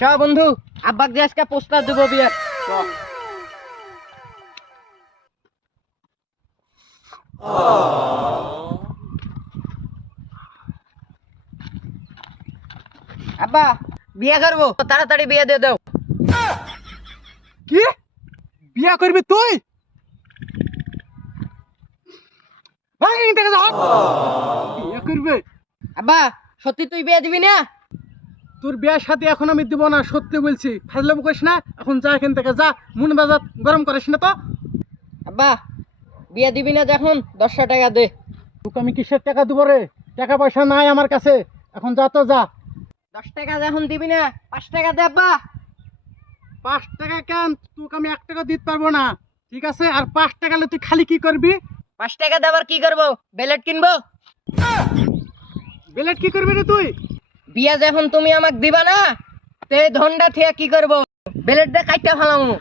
চ বন্ধু, আব্বাক দিয়ে আজকে প্রস্তাব দেবো বিয়ের। আব্বা বিয়ে করবো, তাড়াতাড়ি বিয়ে দিয়ে দাও। কি বিয়া করবি তুই? ভাগ এখান থেকে যা। বিয়া করবে? আব্বা সত্যি তুই বিয়ে দিবি না? তোর বিয়ার সাথে এখন আমি দিব না, সত্যি বলছি। ফাজলামো করিস না, এখন যা এখান থেকে যা। মন বাজার গরম করিস না তো। আব্বা বিয়ে দিবি না যখন 10 টাকা দে। তোকে আমি কিসের টাকা দেবো রে? টাকা পয়সা নাই আমার কাছে, এখন যা তো যা। 10 টাকা যখন দিবি না 5 টাকা দে আব্বা। 5 টাকা কেন? তোকে আমি 1 টাকা দিতে পারবো না, ঠিক আছে? আর 5 টাকা হলে তুই খালি কি করবি? 5 টাকা দেবার কি করবো? বেলেট কিনবো। বেলেট কি করবি রে তুই? বিয়া যখন তুমি আমাকে দিবা না, তে ধনটা থেকে কি করবো? বেলেট দিয়ে কাইটা ফেলামু।